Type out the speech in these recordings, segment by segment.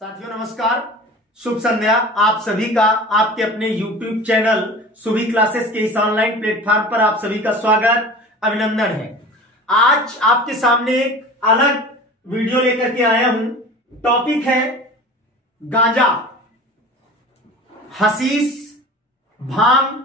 साथियों नमस्कार, शुभ संध्या। आप सभी का आपके अपने YouTube चैनल सुभी क्लासेस के इस ऑनलाइन प्लेटफॉर्म पर आप सभी का स्वागत, अभिनंदन है। आज आपके सामने एक अलग वीडियो लेकर के आया हूं। टॉपिक है गांजा, हशीश, भांग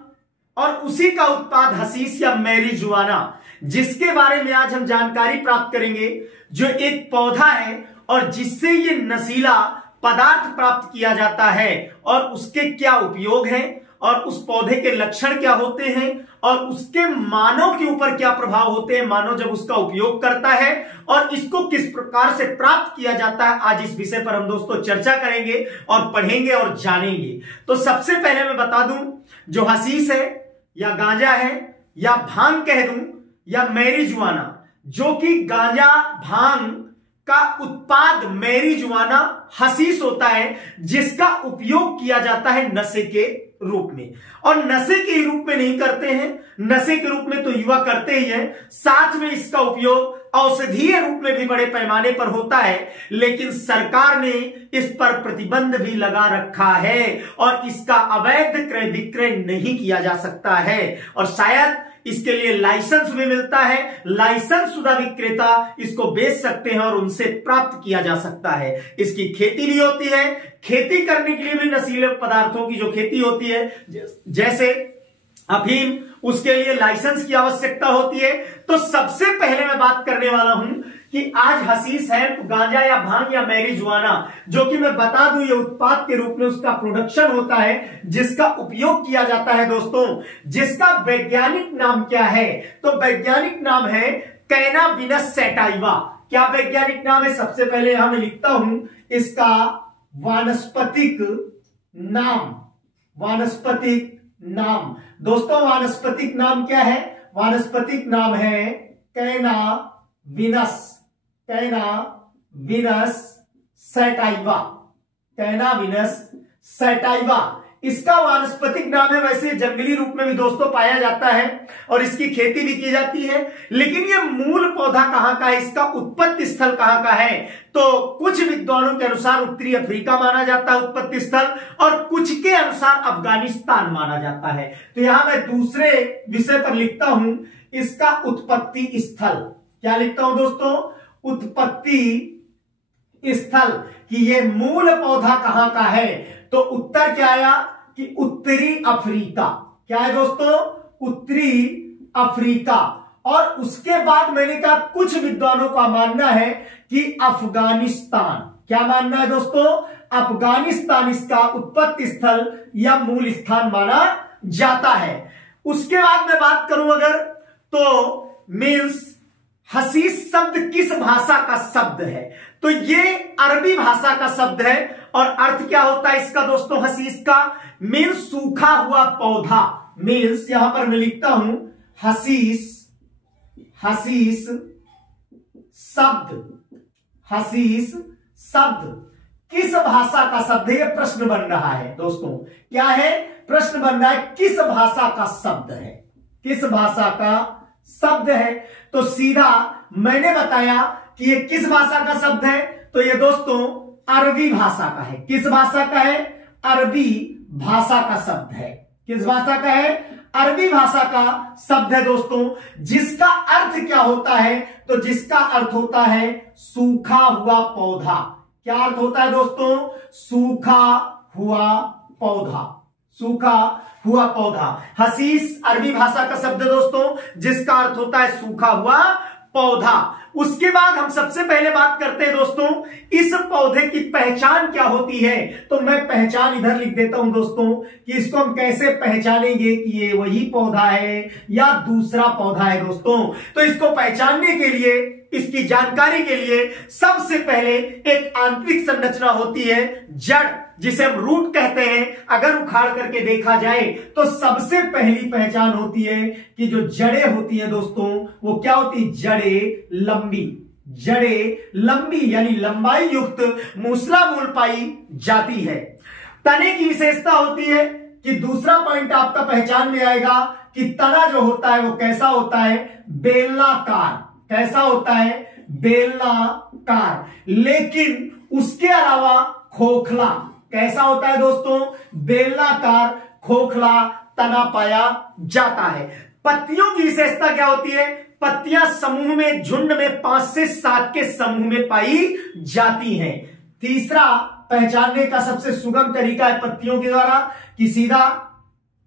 और उसी का उत्पाद हशीश या मैरिजुआना, जिसके बारे में आज हम जानकारी प्राप्त करेंगे, जो एक पौधा है और जिससे ये नशीला पदार्थ प्राप्त किया जाता है और उसके क्या उपयोग हैं और उस पौधे के लक्षण क्या होते हैं और उसके मानव के ऊपर क्या प्रभाव होते हैं मानव जब उसका उपयोग करता है और इसको किस प्रकार से प्राप्त किया जाता है। आज इस विषय पर हम दोस्तों चर्चा करेंगे और पढ़ेंगे और जानेंगे। तो सबसे पहले मैं बता दूं, जो हशीश है या गांजा है या भांग कह दूं या मैरिजुआना, जो कि गांजा भांग का उत्पाद मैरिजुआना हशीश होता है, जिसका उपयोग किया जाता है नशे के रूप में। और नशे के रूप में नहीं करते हैं, नशे के रूप में तो युवा करते ही हैं, साथ में इसका उपयोग औषधीय रूप में भी बड़े पैमाने पर होता है। लेकिन सरकार ने इस पर प्रतिबंध भी लगा रखा है और इसका अवैध क्रय विक्रय नहीं किया जा सकता है और शायद इसके लिए लाइसेंस भी मिलता है। लाइसेंस शुदा विक्रेता इसको बेच सकते हैं और उनसे प्राप्त किया जा सकता है। इसकी खेती भी होती है। खेती करने के लिए भी नशीले पदार्थों की जो खेती होती है, जैसे अफीम, उसके लिए लाइसेंस की आवश्यकता होती है। तो सबसे पहले मैं बात करने वाला हूं कि आज हशीश है, गांजा या भांग या मैरिजुआना, जो कि मैं बता दूं ये उत्पाद के रूप में उसका प्रोडक्शन होता है, जिसका उपयोग किया जाता है दोस्तों, जिसका वैज्ञानिक नाम क्या है? तो वैज्ञानिक नाम है कैनाबिनस सैटाइवा। क्या वैज्ञानिक नाम है? सबसे पहले यहां मैं लिखता हूं इसका वानस्पतिक नाम। वानस्पतिक नाम दोस्तों, वानस्पतिक नाम क्या है? वानस्पतिक नाम है कैनाबिनस सैटाइवा। कैनाबिनस सैटाइवा इसका वानस्पतिक नाम है। वैसे जंगली रूप में भी दोस्तों पाया जाता है और इसकी खेती भी की जाती है। लेकिन ये मूल पौधा कहां का है, इसका उत्पत्ति स्थल कहां का है? तो कुछ विद्वानों के अनुसार उत्तरी अफ्रीका माना जाता है उत्पत्ति स्थल, और कुछ के अनुसार अफगानिस्तान माना जाता है। तो यहां मैं दूसरे विषय पर लिखता हूं इसका उत्पत्ति स्थल। क्या लिखता हूं दोस्तों? उत्पत्ति स्थल, कि ये मूल पौधा कहां का है। तो उत्तर क्या आया कि उत्तरी अफ्रीका। क्या है दोस्तों? उत्तरी अफ्रीका। और उसके बाद मैंने कहा कुछ विद्वानों का मानना है कि अफगानिस्तान। क्या मानना है दोस्तों? अफगानिस्तान इसका उत्पत्ति स्थल या मूल स्थान माना जाता है। उसके बाद मैं बात करूं अगर, तो मीन्स हशीश शब्द किस भाषा का शब्द है? तो ये अरबी भाषा का शब्द है और अर्थ क्या होता है इसका दोस्तों? हशीश का मीन्स सूखा हुआ पौधा। मीन्स यहां पर मैं लिखता हूं हशीश शब्द। हशीश शब्द किस भाषा का शब्द है? यह प्रश्न बन रहा है दोस्तों। क्या है? प्रश्न बन रहा है किस भाषा का शब्द है? किस भाषा का शब्द है? तो सीधा मैंने बताया कि ये किस भाषा का शब्द है। तो ये दोस्तों अरबी भाषा का है। किस भाषा का है? अरबी भाषा का शब्द है। किस भाषा का है? अरबी भाषा का शब्द है दोस्तों। जिसका अर्थ क्या होता है? तो जिसका अर्थ होता है सूखा हुआ पौधा। क्या अर्थ होता है दोस्तों? सूखा हुआ पौधा। सूखा हुआ पौधा। हशीश अरबी भाषा का शब्द दोस्तों, जिसका अर्थ होता है सूखा हुआ पौधा। उसके बाद हम सबसे पहले बात करते हैं दोस्तों इस पौधे की पहचान क्या होती है। तो मैं पहचान इधर लिख देता हूं दोस्तों कि इसको हम कैसे पहचानेंगे कि ये वही पौधा है या दूसरा पौधा है दोस्तों। तो इसको पहचानने के लिए, इसकी जानकारी के लिए सबसे पहले एक आंतरिक संरचना होती है, जड़, जिसे हम रूट कहते हैं। अगर उखाड़ करके देखा जाए तो सबसे पहली पहचान होती है कि जो जड़ें होती हैं दोस्तों, वो क्या होती? जड़ें लंबी। जड़ें लंबी यानी लंबाई युक्त मूसला मूल पाई जाती है। तने की विशेषता होती है कि दूसरा पॉइंट आपका पहचान में आएगा कि तना जो होता है वो कैसा होता है? बेलनाकार। कैसा होता है? बेलनाकार। लेकिन उसके अलावा खोखला। कैसा होता है दोस्तों? बेलनाकार खोखला तना पाया जाता है। पत्तियों की विशेषता क्या होती है? पत्तियां समूह में, झुंड में 5 से 7 के समूह में पाई जाती हैं। तीसरा पहचानने का सबसे सुगम तरीका है पत्तियों के द्वारा कि सीधा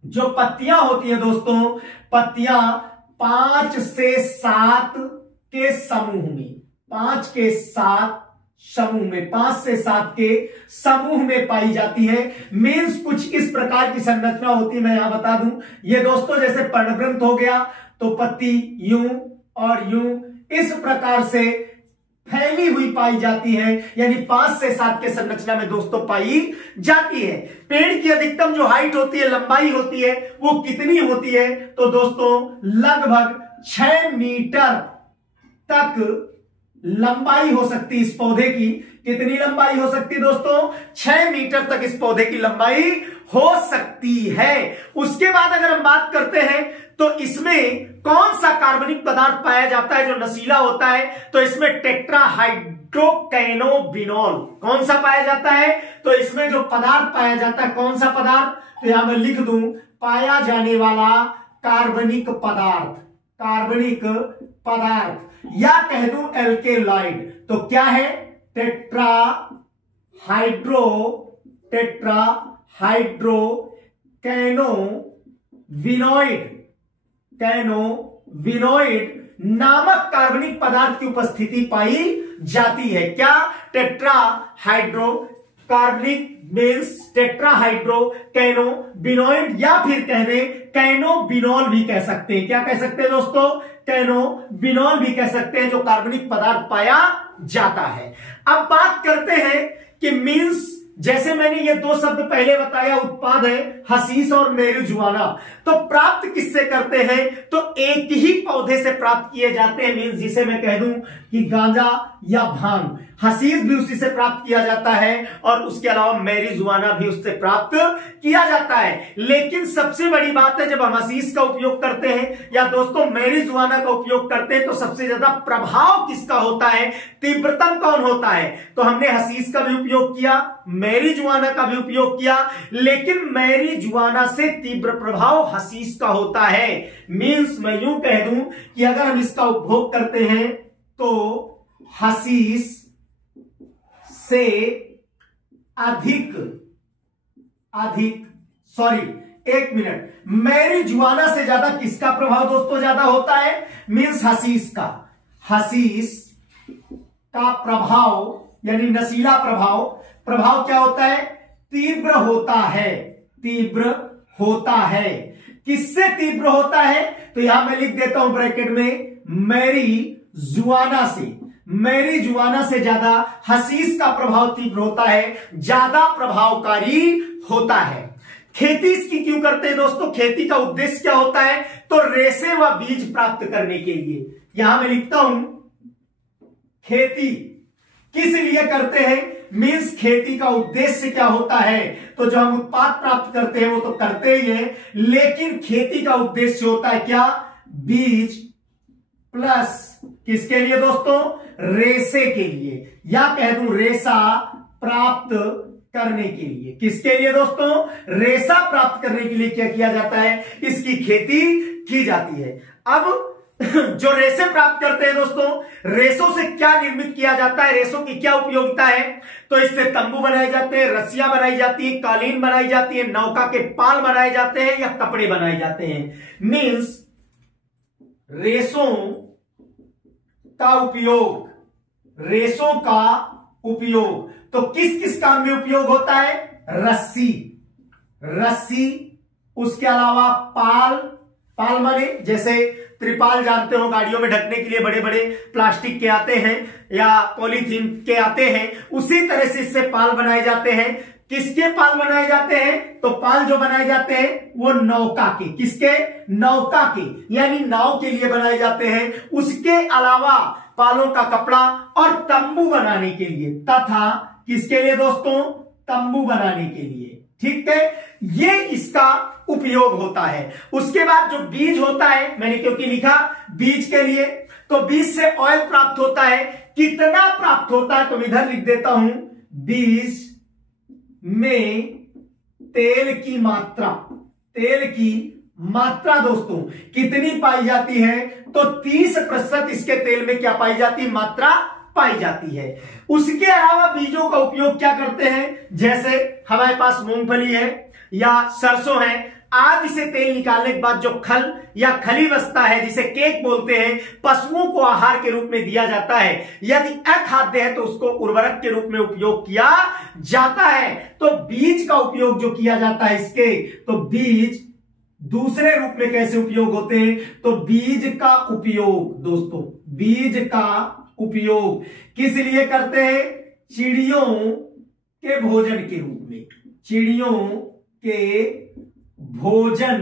जो पत्तियां होती है दोस्तों, पत्तियां 5 से 7 के समूह में, 5 के 7 समूह में, 5 से 7 के समूह में पाई जाती है। मीन्स कुछ इस प्रकार की संरचना होती है, मैं यहां बता दूं। ये दोस्तों जैसे पर्णवृंत हो गया तो पत्ती यूं और यूं इस प्रकार से फैली हुई पाई जाती है, यानी 5 से 7 के संरचना में दोस्तों पाई जाती है। पेड़ की अधिकतम जो हाइट होती है, लंबाई होती है, वो कितनी होती है? तो दोस्तों लगभग 6 मीटर तक लंबाई हो सकती है इस पौधे की। कितनी लंबाई हो सकती है दोस्तों? 6 मीटर तक इस पौधे की लंबाई हो सकती है। उसके बाद अगर हम बात करते हैं तो इसमें कौन सा कार्बनिक पदार्थ पाया जाता है जो नशीला होता है? तो इसमें टेट्राहाइड्रोकैनोबिनॉल कौन सा पाया जाता है? तो इसमें जो पदार्थ पाया जाता है, कौन सा पदार्थ? तो यहां मैं लिख दूं, पाया जाने वाला कार्बनिक पदार्थ, कार्बनिक पदार्थ, या कह दूं एल्केलाइड। तो क्या है? कैनोविनोइड नामक कार्बनिक पदार्थ की उपस्थिति पाई जाती है। क्या? टेट्राहाइड्रो कार्बनिक मीन्स टेट्राहाइड्रोकैनोबिनोइड, या फिर कहने कैनोबिनॉल भी कह सकते हैं। क्या कह सकते हैं दोस्तों? कैनोबिनॉल भी कह सकते हैं, जो कार्बनिक पदार्थ पाया जाता है। अब बात करते हैं कि मीन्स, जैसे मैंने ये 2 शब्द पहले बताया, उत्पाद है हशीश और मैरिजुआना, तो प्राप्त किससे करते हैं? तो एक ही पौधे से प्राप्त किए जाते हैं। मीन्स जिसे मैं कह दूं कि गांजा या भांग, हशीश भी उसी से प्राप्त किया जाता है और उसके अलावा मैरिजुआना भी उससे प्राप्त किया जाता है। लेकिन सबसे बड़ी बात है, जब हम हशीश का उपयोग करते हैं या दोस्तों मैरिजुआना का उपयोग करते हैं, तो सबसे ज्यादा प्रभाव किसका होता है? तीव्रतम कौन होता है? तो हमने हशीश का भी उपयोग किया, मैरिजुआना का भी उपयोग किया, लेकिन मैरिजुआना से तीव्र प्रभाव हशीश का होता है। मीन्स मैं यूं कह दूं कि अगर हम इसका उपभोग करते हैं तो हशीश से मैरिजुआना से ज्यादा किसका प्रभाव दोस्तों ज्यादा होता है? मीन्स हशीश का। हशीश का प्रभाव यानी नशीला प्रभाव क्या होता है? तीव्र होता है, तीव्र होता है। किससे तीव्र होता है? तो यहां मैं लिख देता हूं ब्रैकेट में, मैरिजुआना से। मैरिजुआना से ज्यादा हशीश का प्रभाव तीव्र होता है, ज्यादा प्रभावकारी होता है। खेती इसकी क्यों करते हैं दोस्तों? खेती का उद्देश्य क्या होता है? तो रेशे व बीज प्राप्त करने के लिए। यहां मैं लिखता हूं, खेती किस लिए करते हैं? मीन्स खेती का उद्देश्य क्या होता है? तो जो हम उत्पाद प्राप्त करते हैं वो तो करते ही हैं, लेकिन खेती का उद्देश्य होता है क्या? बीज प्लस किसके लिए दोस्तों? रेशे के लिए, या कह दूं रेशा प्राप्त करने के लिए। किसके लिए दोस्तों? रेशा प्राप्त करने के लिए क्या किया जाता है? इसकी खेती की जाती है। अब जो रेशे प्राप्त करते हैं दोस्तों, रेशों से क्या निर्मित किया जाता है? रेशों की क्या उपयोगिता है? तो इससे तंबू बनाए जाते हैं, रस्सियां बनाई जाती है, कालीन बनाई जाती है, नौका के पाल बनाए जाते हैं या कपड़े बनाए जाते हैं। मीन्स रेशों का उपयोग, रेशों का उपयोग तो किस किस काम में उपयोग होता है? रस्सी, उसके अलावा पाल माने जैसे त्रिपाल जानते हो, गाड़ियों में ढकने के लिए बड़े बड़े प्लास्टिक के आते हैं या पॉलीथीन के आते हैं, उसी तरह से इससे पाल बनाए जाते हैं। किसके पाल बनाए जाते हैं? तो पाल जो बनाए जाते हैं वो नौका के, किसके? नौका के, यानी नाव के लिए बनाए जाते हैं। उसके अलावा पालों का कपड़ा और तंबू बनाने के लिए, तथा किसके लिए दोस्तों? तंबू बनाने के लिए। ठीक है, ये इसका उपयोग होता है। उसके बाद जो बीज होता है, मैंने क्योंकि लिखा बीज के लिए, तो बीज से ऑयल प्राप्त होता है। कितना प्राप्त होता है? तो मैं इधर लिख देता हूं, बीज में तेल की मात्रा दोस्तों कितनी पाई जाती है? तो 30% इसके तेल में क्या पाई जाती है? मात्रा पाई जाती है। उसके अलावा बीजों का उपयोग क्या करते हैं? जैसे हमारे पास मूंगफली है या सरसों है, आदि से तेल निकालने के बाद जो खल या खली बचता है, जिसे केक बोलते हैं, पशुओं को आहार के रूप में दिया जाता है। यदि अखाद्य है तो उसको उर्वरक के रूप में उपयोग किया जाता है। तो बीज का उपयोग जो किया जाता है इसके, तो बीज दूसरे रूप में कैसे उपयोग होते हैं? तो बीज का उपयोग दोस्तों, बीज का उपयोग किस लिए करते हैं? चिड़ियों के भोजन के रूप में, चिड़ियों के भोजन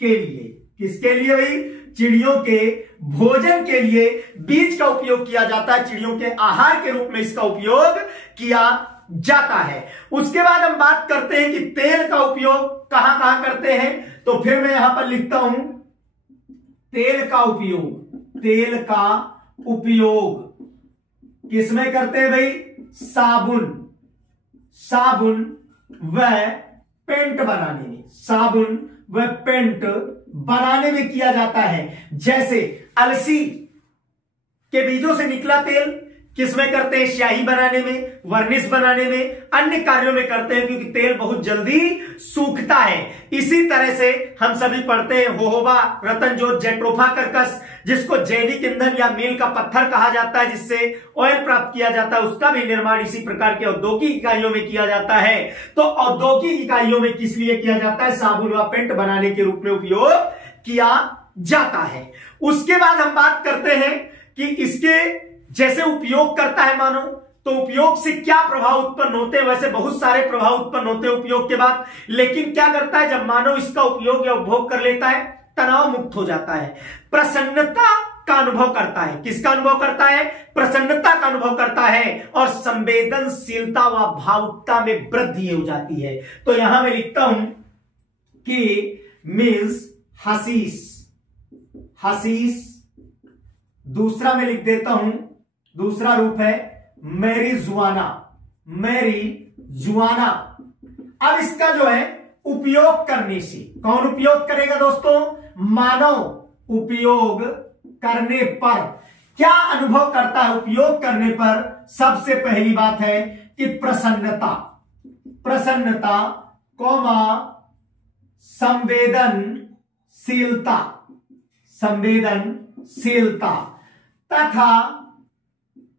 के लिए। किसके लिए भाई? चिड़ियों के भोजन के लिए बीज का उपयोग किया जाता है। चिड़ियों के आहार के रूप में इसका उपयोग किया जाता है। उसके बाद हम बात करते हैं कि तेल का उपयोग कहां कहां करते हैं। तो फिर मैं यहां पर लिखता हूं तेल का उपयोग किसमें करते हैं भाई? साबुन व पेंट बनाने में, साबुन व पेंट बनाने में किया जाता है। जैसे अलसी के बीजों से निकला तेल किसमें करते हैं? स्याही बनाने में, वर्निश बनाने में, अन्य कार्यों में करते हैं, क्योंकि तेल बहुत जल्दी सूखता है। इसी तरह से हम सभी पढ़ते हैं होहोबा, रतनजोत, जेट्रोफा कर्कस, जिसको जैविक ईंधन या मील का पत्थर कहा जाता है, जिससे ऑयल प्राप्त किया जाता है, उसका भी निर्माण इसी प्रकार के औद्योगिक इकाइयों में किया जाता है। तो औद्योगिक इकाइयों में किस लिए किया जाता है? साबुन व पेंट बनाने के रूप में उपयोग किया जाता है। उसके बाद हम बात करते हैं कि इसके जैसे उपयोग करता है मानव, तो उपयोग से क्या प्रभाव उत्पन्न होते हैं? वैसे बहुत सारे प्रभाव उत्पन्न होते हैं उपयोग के बाद, लेकिन क्या करता है जब मानव इसका उपयोग या उपभोग कर लेता है? तनाव मुक्त हो जाता है, प्रसन्नता का अनुभव करता है। किसका अनुभव करता है? प्रसन्नता का अनुभव करता है, और संवेदनशीलता व भावुकता में वृद्धि हो जाती है। तो यहां मैं लिखता हूं कि मीन्स हसीस, दूसरा मैं लिख देता हूं, दूसरा रूप है मैरिजुआना। अब इसका जो है उपयोग करने से, कौन उपयोग करेगा दोस्तों? मानव उपयोग करने पर क्या अनुभव करता है? उपयोग करने पर सबसे पहली बात है कि प्रसन्नता,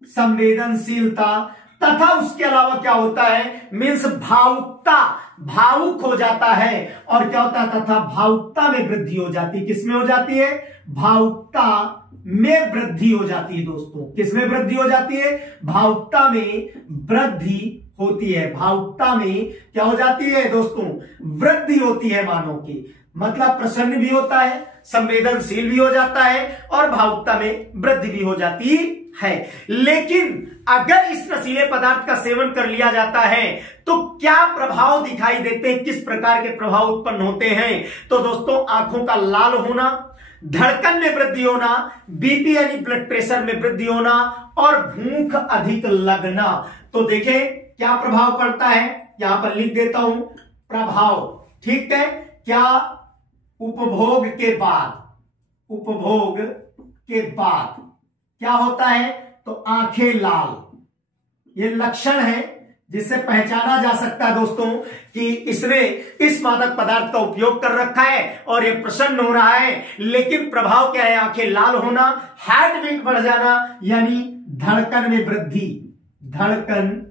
संवेदनशीलता तथा उसके अलावा क्या होता है? मीन्स भावुक हो जाता है। और क्या होता है? तथा भावुकता में वृद्धि हो जाती है। किसमें हो जाती है? भावुकता में वृद्धि हो जाती है दोस्तों। किसमें वृद्धि हो जाती है? भावुकता में वृद्धि होती है। भावुकता में क्या हो जाती है दोस्तों? वृद्धि होती है मानव की। मतलब प्रसन्न भी होता है, संवेदनशील भी हो जाता है, और भावुकता में वृद्धि भी हो जाती है। लेकिन अगर इस नशीले पदार्थ का सेवन कर लिया जाता है तो क्या प्रभाव दिखाई देते हैं? किस प्रकार के प्रभाव उत्पन्न होते हैं? तो दोस्तों, आंखों का लाल होना, धड़कन में वृद्धि होना, बीपी यानी ब्लड प्रेशर में वृद्धि होना, और भूख अधिक लगना। तो देखें क्या प्रभाव पड़ता है, यहां पर लिख देता हूं प्रभाव। ठीक है, क्या? उपभोग के बाद क्या होता है? तो आंखें लाल। ये लक्षण है जिससे पहचाना जा सकता है दोस्तों कि इसने इस मादक पदार्थ का उपयोग कर रखा है और ये प्रसन्न हो रहा है। लेकिन प्रभाव क्या है? आंखें लाल होना, हार्ट बीट बढ़ जाना, यानी धड़कन में वृद्धि। धड़कन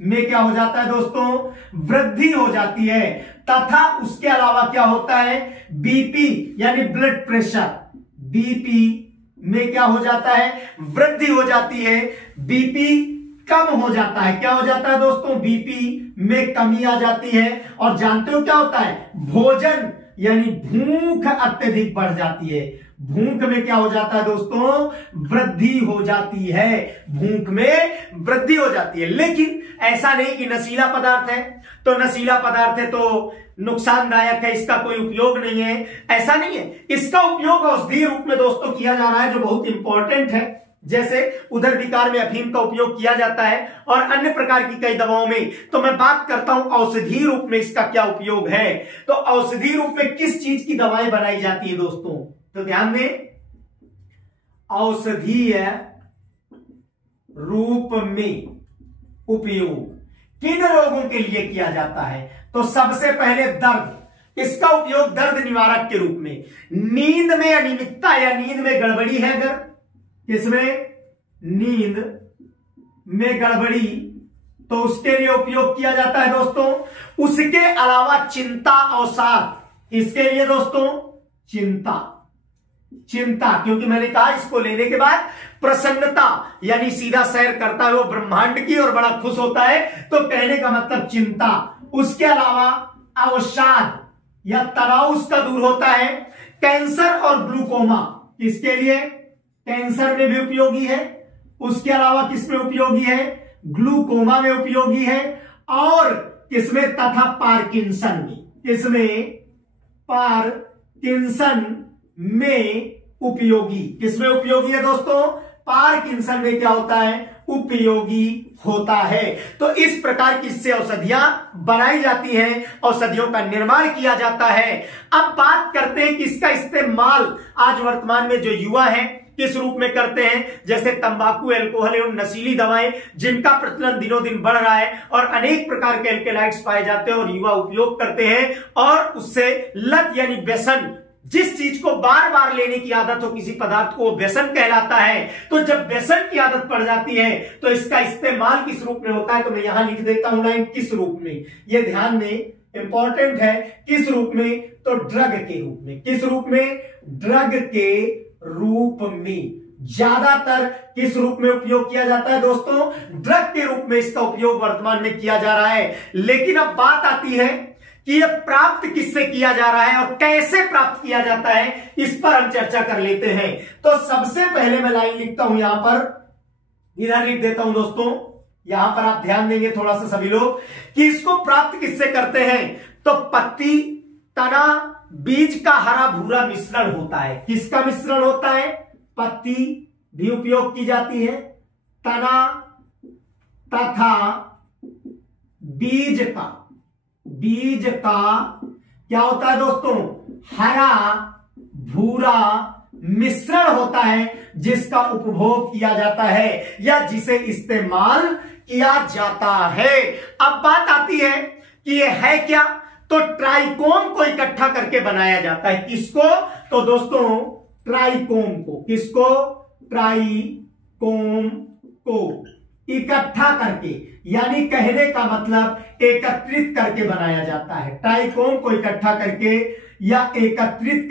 में क्या हो जाता है दोस्तों? वृद्धि हो जाती है। तथा उसके अलावा क्या होता है? बीपी यानी ब्लड प्रेशर, बीपी में क्या हो जाता है? वृद्धि हो जाती है। बीपी कम हो जाता है। क्या हो जाता है दोस्तों? बीपी में कमी आ जाती है। और जानते हो क्या होता है? भोजन यानी भूख अत्यधिक बढ़ जाती है। भूख में क्या हो जाता है दोस्तों? वृद्धि हो जाती है। भूख में वृद्धि हो जाती है। लेकिन ऐसा नहीं कि नशीला पदार्थ है तो नशीला पदार्थ है तो नुकसानदायक है, इसका कोई उपयोग नहीं है, ऐसा नहीं है। इसका उपयोग औषधीय रूप में दोस्तों किया जा रहा है, जो बहुत इंपॉर्टेंट है। जैसे उधर विकार में अफीम का उपयोग किया जाता है और अन्य प्रकार की कई दवाओं में। तो मैं बात करता हूं औषधि रूप में इसका क्या उपयोग है। तो औषधि रूप में किस चीज की दवाएं बनाई जाती है दोस्तों, तो ध्यान दें, औषधीय रूप में उपयोग किन रोगों के लिए किया जाता है। तो सबसे पहले दर्द, इसका उपयोग दर्द निवारक के रूप में। नींद में अनियमितता या नींद में गड़बड़ी है अगर, किसमें, नींद में गड़बड़ी, तो उसके लिए उपयोग किया जाता है दोस्तों। उसके अलावा चिंता अवसाद, इसके लिए दोस्तों चिंता, क्योंकि मैंने कहा इसको लेने के बाद प्रसन्नता यानी सीधा सैर करता है वो ब्रह्मांड की और बड़ा खुश होता है, तो कहने का मतलब चिंता। उसके अलावा अवसाद या तनाव उसका दूर होता है। कैंसर और ग्लूकोमा, इसके लिए कैंसर में भी उपयोगी है, उसके अलावा किसमें उपयोगी है, ग्लूकोमा में उपयोगी है, और किसमें, तथा पार्किंसन में, किसमें, पार्किंसन में उपयोगी, किसमें उपयोगी है दोस्तों, पार्किंसन में क्या होता है, उपयोगी होता है। तो इस प्रकार की इससे औषधियां बनाई जाती हैं, औषधियों का निर्माण किया जाता है। अब बात करते हैं कि इसका इस्तेमाल आज वर्तमान में जो युवा है किस रूप में करते हैं। जैसे तंबाकू, अल्कोहल एवं नशीली दवाएं जिनका प्रचलन दिनों दिन बढ़ रहा है और अनेक प्रकार के एल्केलाइड्स पाए जाते हैं और युवा उपयोग करते हैं, और उससे लत यानी व्यसन, जिस चीज को बार बार लेने की आदत हो किसी पदार्थ को, वो व्यसन कहलाता है। तो जब व्यसन की आदत पड़ जाती है तो इसका इस्तेमाल किस रूप में होता है, तो मैं यहां लिख देता हूं लाइन, किस रूप में, ये ध्यान दें, इंपॉर्टेंट है, किस रूप में, तो ड्रग के रूप में। किस रूप में, ड्रग के रूप में। ज्यादातर किस रूप में उपयोग किया जाता है दोस्तों, ड्रग के रूप में इसका उपयोग वर्तमान में किया जा रहा है। लेकिन अब बात आती है कि यह प्राप्त किससे किया जा रहा है और कैसे प्राप्त किया जाता है, इस पर हम चर्चा कर लेते हैं। तो सबसे पहले मैं लाइन लिखता हूं, यहां पर इधर लिख देता हूं दोस्तों, यहां पर आप ध्यान देंगे थोड़ा सा सभी लोग, कि इसको प्राप्त किससे करते हैं। तो पत्ती, तना, बीज का हरा भूरा मिश्रण होता है। किसका मिश्रण होता है, पत्ती भी उपयोग की जाती है, तना तथा बीज का क्या होता है दोस्तों, हरा भूरा मिश्रण होता है, जिसका उपभोग किया जाता है या जिसे इस्तेमाल किया जाता है। अब बात आती है कि ये है क्या, तो ट्राइकोम को इकट्ठा करके बनाया जाता है। किसको, तो दोस्तों ट्राइकोम को, किसको, ट्राइकोम को इकट्ठा करके, यानी कहने का मतलब एकत्रित करके बनाया जाता है। ट्राइकोम को इकट्ठा करके या एकत्रित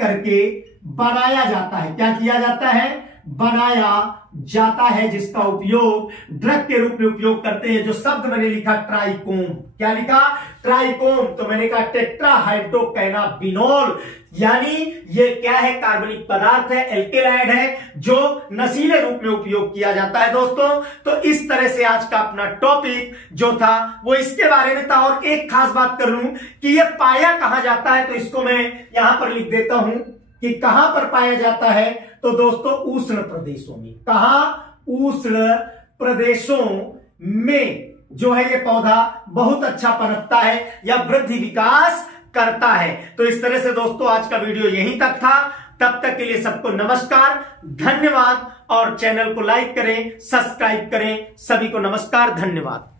करके बनाया जाता है। क्या किया जाता है, बनाया जाता है, जिसका उपयोग ड्रग के रूप में उपयोग करते हैं। जो शब्द मैंने लिखा ट्राइकोम, क्या लिखा, ट्राइकोम, तो मैंने कहा टेट्राहाइड्रोकैनाबिनोल, यानी ये क्या है, कार्बनिक पदार्थ है, एल्केलाइड है, जो नशीले रूप में उपयोग किया जाता है दोस्तों। तो इस तरह से आज का अपना टॉपिक जो था वो इसके बारे में था। और एक खास बात कर लूं कि ये पाया कहां जाता है, तो इसको मैं यहां पर लिख देता हूं कि कहां पर पाया जाता है, तो दोस्तों उष्ण प्रदेशों में। कहां, उष्ण प्रदेशों में जो है ये पौधा बहुत अच्छा पनपता है या वृद्धि विकास करता है। तो इस तरह से दोस्तों आज का वीडियो यहीं तक था। तब तक के लिए सबको नमस्कार, धन्यवाद, और चैनल को लाइक करें, सब्सक्राइब करें। सभी को नमस्कार, धन्यवाद।